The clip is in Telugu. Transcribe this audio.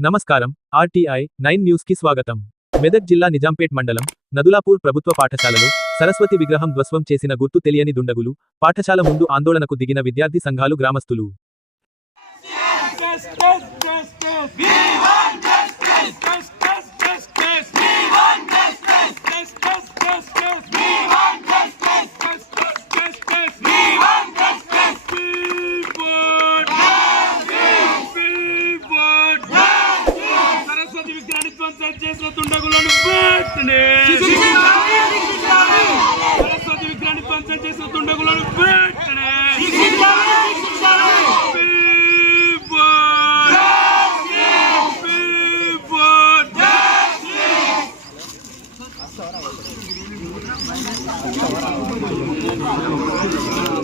నమస్కారం ఆర్టీఐ నైన్ న్యూస్కి స్వాగతం మెదక్ జిల్లా నిజాంపేట్ మండలం నదులాపూర్ ప్రభుత్వ పాఠశాలలో సరస్వతి విగ్రహం ధ్వస్వం చేసిన గుర్తు తెలియని దుండగులు పాఠశాల ముందు ఆందోళనకు దిగిన విద్యార్థి సంఘాలు గ్రామస్తులు విగ్రహాన్ని ధ్వంసం చేసిన దుండగులను వెంటనే సరస్వతి విగ్రహాన్ని ధ్వంసం చేసిన దుండగులను వెంటనే